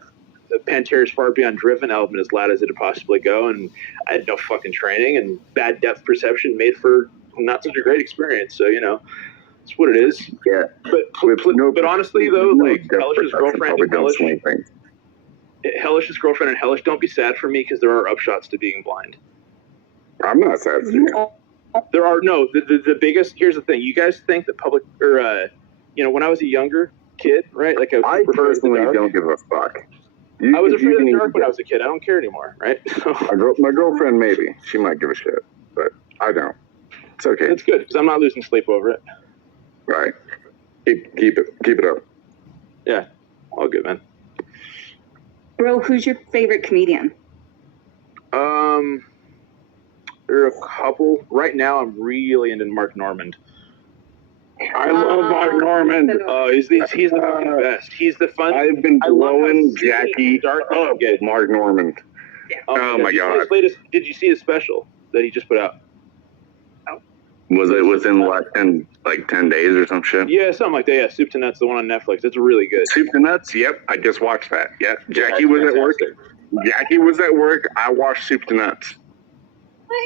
Pantera's Far Beyond Driven album as loud as it could possibly go, and I had no fucking training, and bad depth perception made for not such a great experience. So, you know, it's what it is. Yeah. But honestly, though, like, Hellish's girlfriend and Hellish's girlfriend and Hellish, don't be sad for me because there are upshots to being blind. I'm not sad for you. There are the biggest. Here's the thing: you guys think that public or you know, when I was a younger kid, right? Like I personally don't give a fuck. I was afraid of the dark when I was a kid. I don't care anymore, right? My girlfriend maybe she might give a shit, but I don't. It's okay. It's good because I'm not losing sleep over it. Right. Keep it up. Yeah, all good, man. Bro, who's your favorite comedian? There are a couple. Right now, I'm really into Mark Normand. I love Mark Normand. Oh, he's the fucking best. He's the fun. I've been blowing Jackie up, Mark Normand. Yeah. Oh my god. Did you see his special that he just put out? Was it within like 10 days or some shit? Yeah, something like that. Yeah, Soup to Nuts, the one on Netflix. It's really good. Soup to Nuts? Yep, I just watched that. Yeah, Jackie was at work. Jackie was at work. I watched Soup to Nuts.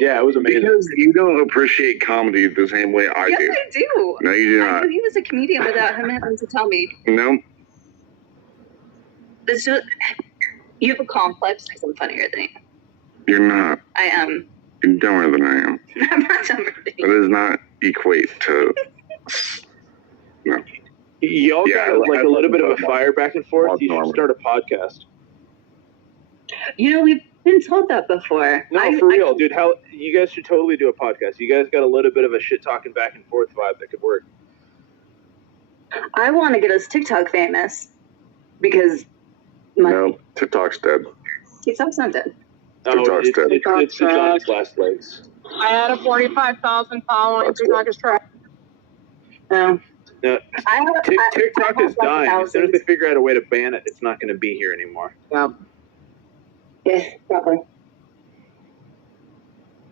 Yeah, it was amazing. Because you don't appreciate comedy the same way I do. Yes, I do. No, you do I not. knew he was a comedian without him having to tell me. No. It's just, you have a complex because I'm funnier than you. You're not. I am. You're dumber than I am. I'm not dumber than you. That does not equate to... No. Y'all got like a little bit of a fire back and forth. Mark You should Normand. start a podcast. You know, we've been told that before. No, for real, dude. How you guys should totally do a podcast. You guys got a little bit of a shit talking back and forth vibe that could work. I want to get us TikTok famous because No, TikTok's dead. TikTok's not dead. TikTok's dead. It's on its last legs. I had a 45,000 following. TikTok is trash. No. No, TikTok I is have like dying. As soon as they thousands. figure out a way to ban it, it's not going to be here anymore. Yeah. Yeah, probably.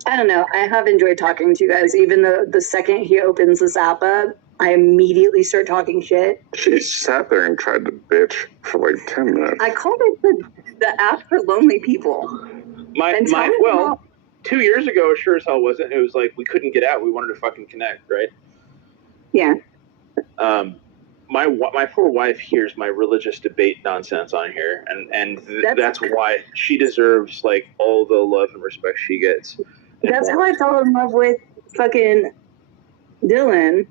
I don't know. I have enjoyed talking to you guys, even though the second he opens this app up, I immediately start talking shit. She sat there and tried to bitch for like 10 minutes. I called it the app for lonely people. Well, 2 years ago, sure as hell wasn't. It was like we couldn't get out. We wanted to fucking connect, right? Yeah. My poor wife hears my religious debate nonsense on here, and that's why she deserves like all the love and respect she gets. That's how I fell in love with fucking Dylan.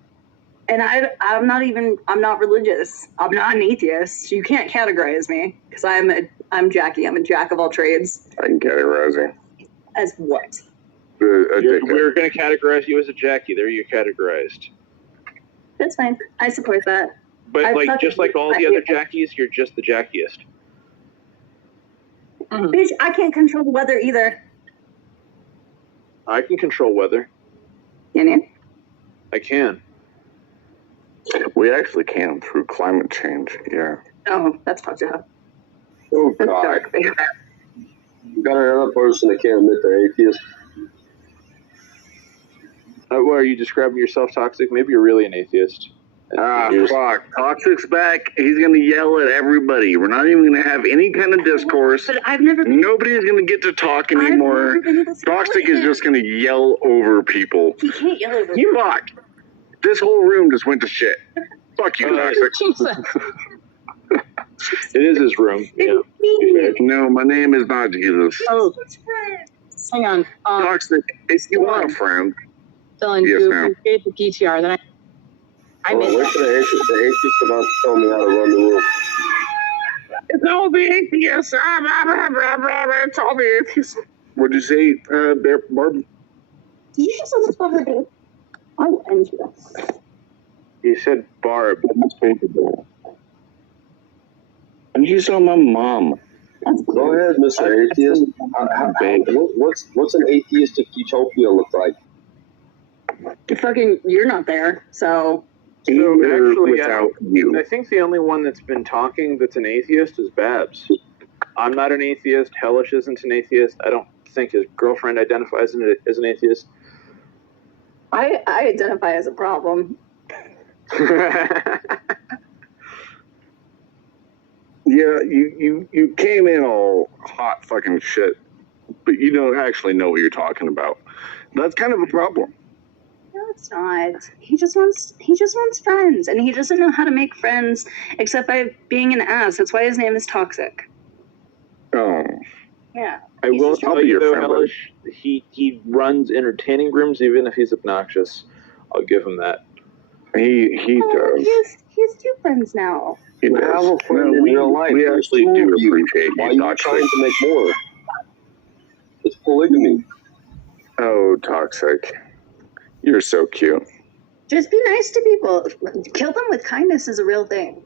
And I'm not religious. I'm not an atheist. You can't categorize me because I'm Jackie. I'm a jack of all trades. I can categorize you. As what? We're going to categorize you as a Jackie. There you're categorized. That's fine. I support that. But just like all the other Jackies, you're just the Jackiest. Bitch, I can't control the weather either. I can control weather. Can you? I can. We actually can through climate change, yeah. Oh, that's fucked up. Oh, That's God. dark. You got another person that can't admit they're atheist. What, are you describing yourself toxic? Maybe you're really an atheist. Fuck. Toxic's back. He's going to yell at everybody. We're not even going to have any kind of discourse. But I've never been. Nobody's going to get to talk anymore. I've never been able to Toxic is just going to yell over people. He can't yell over. You fuck. This whole room just went to shit. Fuck you, Toxic. It is his room. Yeah. No, my name is not Jesus. Oh, hang on. Toxic, if you want a friend. Dylan, Yes, you ma'am. create the PTR. Then I Well, made wait for the atheist about to tell me how to run the room. It's all the atheists. It's all the atheists. What'd you say, Barb? Did you just almost call her babe? I will end you. He said Barb. And you saw my mom. Go ahead, Mr. Atheist. What's an atheistic utopia look like? You're not there, so. So actually, without you. I think the only one that's been talking that's an atheist is Babs. I'm not an atheist. Hellish isn't an atheist. I don't think his girlfriend identifies as an atheist. I identify as a problem. Yeah, you came in all hot fucking shit, but you don't actually know what you're talking about. That's kind of a problem. No, it's not. He just wants friends, and he doesn't know how to make friends except by being an ass. That's why his name is Toxic. Oh. Yeah. I will I'll tell be you your though, friend, Hellish, he runs entertaining rooms even if he's obnoxious. I'll give him that. He does. He has 2 friends now. He You does. have a friend in we real life. actually Who do are you? appreciate Why are you, you trying Toxic. to make more? It's polygamy. Oh, Toxic. You're so cute. Just be nice to people. Kill them with kindness is a real thing.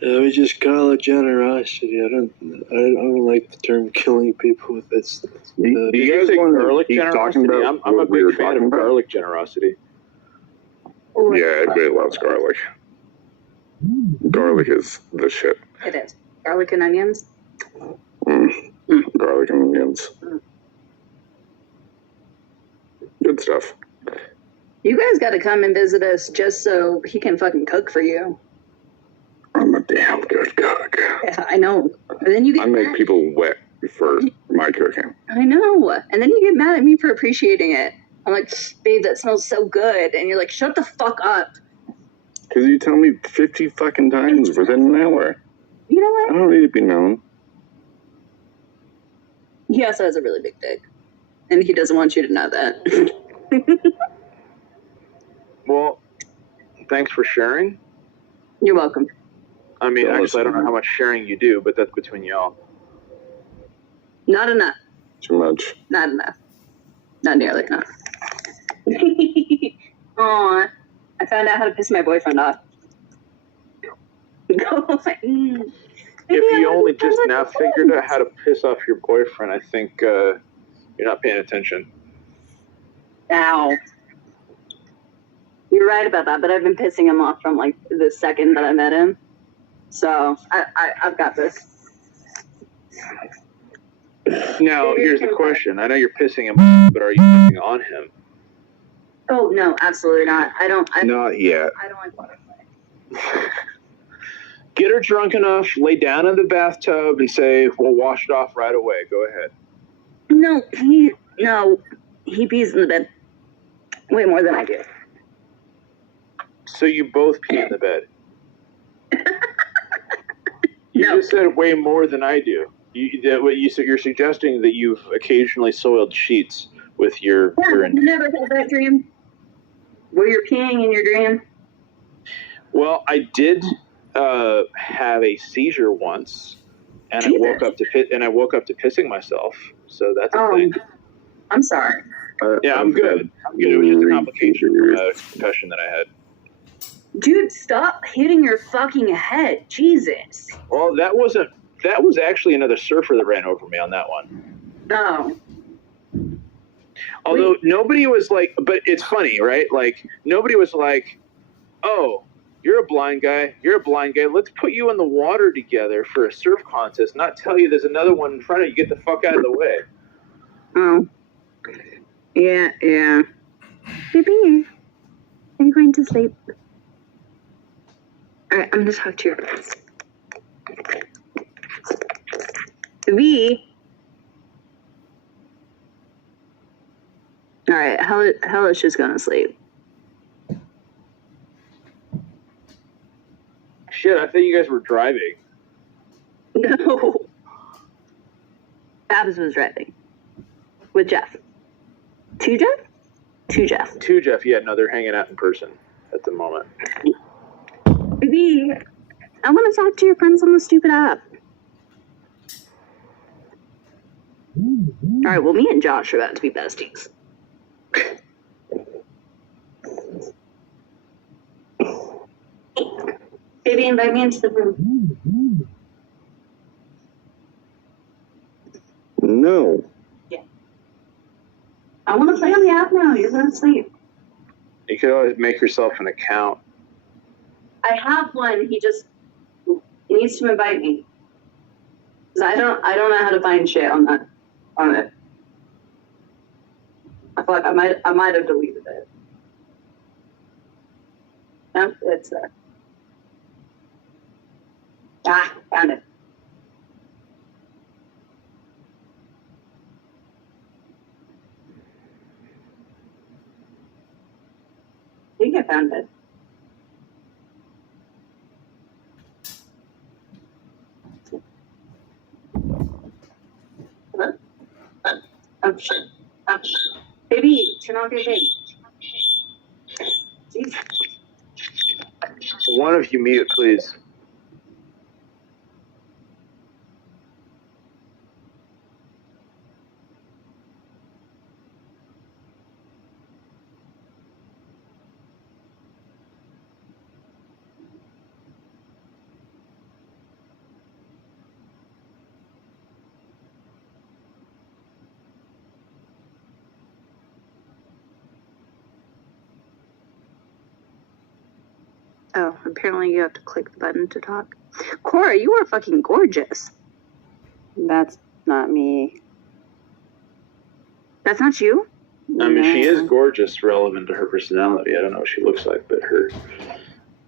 Yeah, we just call it generosity. I don't like the term killing people with this. Do you Did you guys say want to garlic keep talking generosity? about I'm a what we were big fan talking of about? garlic generosity. Yeah, everybody loves garlic. Garlic is the shit. It is. Garlic and onions. Garlic and onions. Good stuff. You guys got to come and visit us just so he can fucking cook for you. I'm a damn good cook. Yeah, I know. And then you get I make mad. people wet for my cooking. I know. And then you get mad at me for appreciating it. I'm like, babe, that smells so good. And you're like, shut the fuck up. Because you tell me 50 fucking times within an hour. You know I what? don't need to be known. He also has a really big dick. And he doesn't want you to know that. Well, thanks for sharing. You're welcome. I mean, Yeah, actually, I don't know how much sharing you do, but that's between y'all. Not enough. Too much. Not enough. Not nearly enough. Aw. I found out how to piss my boyfriend off. If you only just now figured out how to piss off your boyfriend, I think you're not paying attention. Ow. You're right about that, but I've been pissing him off from like the second that I met him. So I've got this. Now, here's the question. I know you're pissing him off, but are you pissing on him? Oh no, absolutely not. Not yet. I don't like butterfly. Get her drunk enough, lay down in the bathtub, and say, "We'll wash it off right away." Go ahead. No, he pees in the bed way more than I do. So you both pee in the bed. You No. just said way more than I do. You're suggesting that you've occasionally soiled sheets with your Yeah, urine. you never had that dream where you're peeing in your dream. Well, I did have a seizure once, and I woke up to pissing myself. So that's a thing. I'm sorry. Yeah, I'm good. It was just a complication from a concussion that I had. Dude, stop hitting your fucking head. Jesus. Well, that was actually another surfer that ran over me on that one. No. Although nobody was like, but it's funny, right? Like, nobody was like, oh, you're a blind guy. Let's put you in the water together for a surf contest, not tell you there's another one in front of you. Get the fuck out of the way. Oh. Yeah. Baby, are you going to sleep? All right, I'm going to talk to your friends. All right, Hellish is going to sleep. Shit, I thought you guys were driving. No. Babs was driving. With Jeff. Two Jeff? Two Jeff, yeah, no, they're hanging out in person. at the moment. Baby, I want to talk to your friends on the stupid app. All right, well, me and Josh are about to be besties. Baby, invite me into the room. No. Yeah. I want to play on the app now. You're going to sleep. You could always make yourself an account. I have one. He just needs to invite me. Because I don't know how to find shit on it. I feel like I might have deleted it. No, it's there. Ah, found it. I think I found it. Huh? Oh, shit. Oh, shit. Baby, turn off your thing. Jeez. One of you mute, please. Oh, apparently you have to click the button to talk. Cora, you are fucking gorgeous. That's not me. That's not you? I mean, she is No. gorgeous, relevant to her personality. I don't know what she looks like, but her.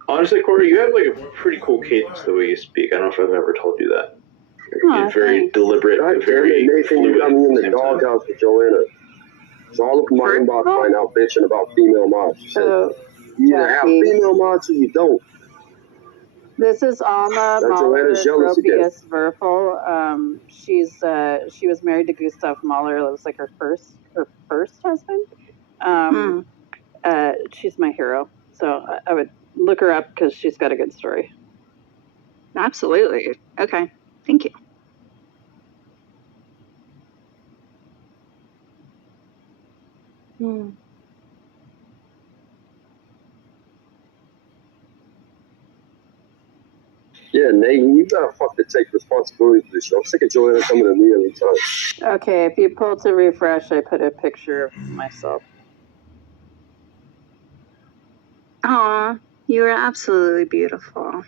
Honestly, Corey, you have like a pretty cool cadence the way you speak. I don't know if I've ever told you that. You're very Thanks. deliberate, very Nathan, you got me in the fluid. doghouse with Joanna. So all of my inbox right now bitching about female mods. So, You either have Jackie, female mods or you don't. this is Alma That Joanna's jealous again. Mahler Verfel. She was married to Gustav Mahler. It was like her first husband. She's my hero. So I would look her up because she's got a good story. Absolutely. Okay. Thank you. Yeah, Nathan, you gotta fucking take responsibility for this shit. I'm sick of Joanna coming to me every time. Okay, if you pull to refresh, I put a picture of myself. Aw, you are absolutely beautiful.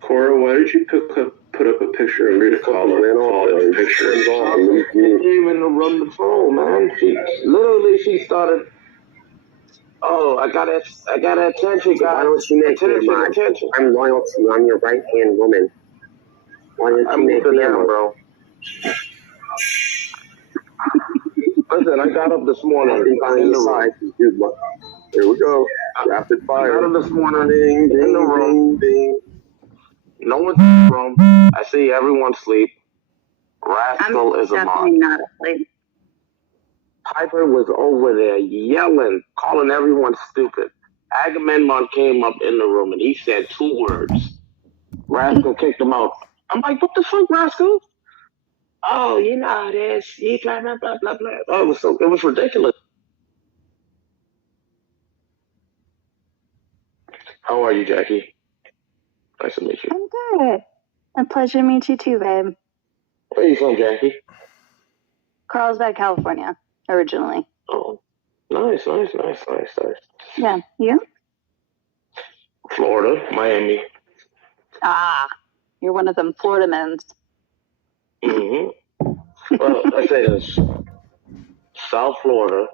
Cora, why did you put up a picture of Rita Kahlo? Picture. Hands off and leave me. Came in to run the phone, man. She started. Oh, I got attention, So why don't you make me a mod? attention. I'm loyal to you. I'm your right hand woman. Why don't you make me a mod? bro. Listen, I got up this morning. I've been by your side. Dude, what? Here we go. Rapid fire. I got up this morning Ding, ding, in the room. ding, ding. No one's in the room. I see everyone sleep. Rascal is a mod. Definitely not asleep. Piper was over there yelling, calling everyone stupid. Agamemnon came up in the room and he said 2 words. Rascal kicked him out. I'm like, what the fuck, Rascal? Oh, you know this. You blah blah blah blah blah. Oh, it was ridiculous. How are you, Jackie? Nice to meet you. I'm good. A pleasure to meet you too, babe. Where are you from, Jackie? Carlsbad, California, originally. Oh, nice. Yeah, you? Florida, Miami. Ah, you're one of them Florida men. Mm-hmm. Well, I say this. South Florida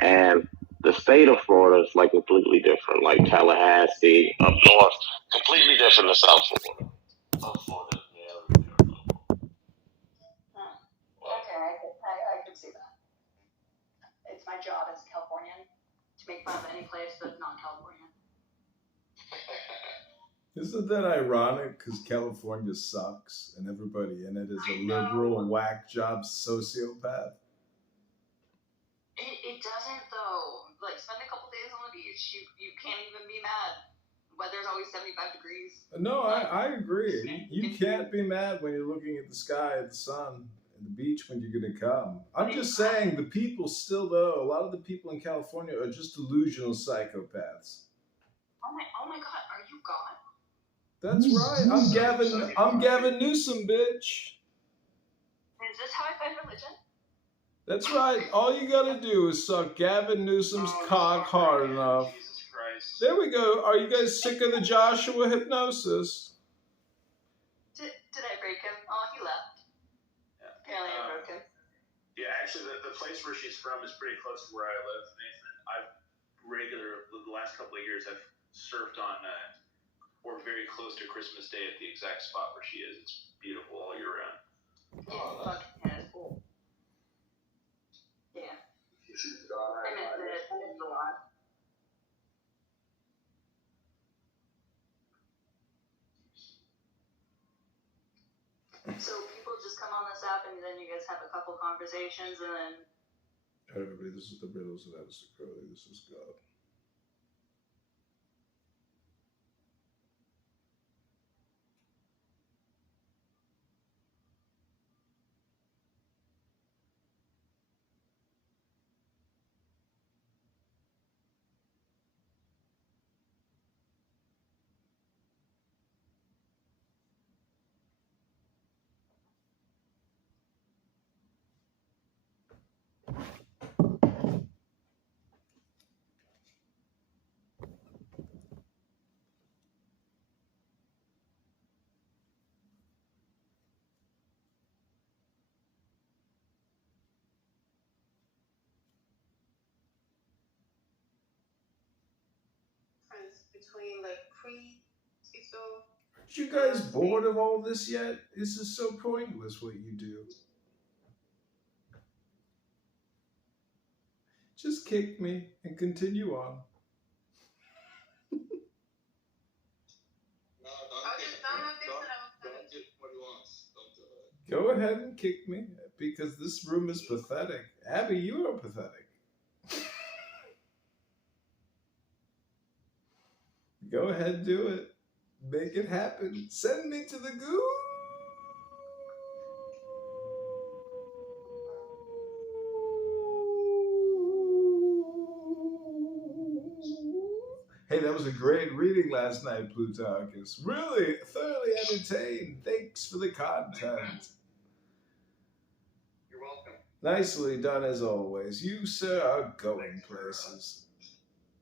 and the state of Florida is like completely different. Like Tallahassee, up north, completely different than South Florida. South Florida, yeah. Okay, I could see that. It's my job as a Californian to make fun of any place that's not California. Isn't that ironic? Because California sucks and everybody in it is a liberal, whack job sociopath. It doesn't though. Like spend a couple days on the beach, you can't even be mad. Weather's always 75 degrees. No, I agree. You can't be mad when you're looking at the sky, at the sun, and the beach when you're gonna come. I'm just saying the people still though, a lot of the people in California are just delusional psychopaths. Oh my God, are you God? That's right. I'm Gavin Newsom, bitch. Is this how I find religion? That's right. All you gotta do is suck Gavin Newsom's cock hard enough. Jesus Christ. There we go. Are you guys sick of the Joshua hypnosis? Did I break him? Oh, he left. Yeah. Apparently I broke him. Yeah, actually, the place where she's from is pretty close to where I live, Nathan. The last couple of years, I've surfed on, or very close to Christmas Day at the exact spot where she is. It's beautiful all year round. Yeah, fucking has. Yeah. I missed it. I missed a lot. So people just come on this app and then you guys have a couple conversations and then. Hey everybody, this is the Riddles of Alistair Crowley. This is God. Between like pre-schizo. Aren't you guys bored of all this yet? This is so pointless what you do. Just kick me and continue on. Go ahead and kick me because this room is pathetic. Abby, you are pathetic. Go ahead, do it. Make it happen. Send me to the goo. Hey, that was a great reading last night, Plutarchus. Really, thoroughly entertained. Thanks for the content. You're welcome. Nicely done as always. You, sir, are going places.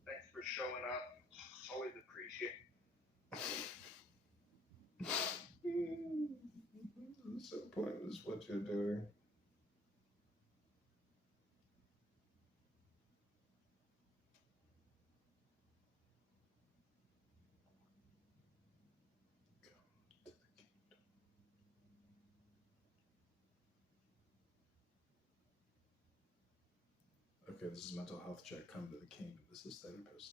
Thanks for showing up. Always appreciate It's so pointless what you're doing. Okay, this is mental health check. Come to the kingdom. This is therapist.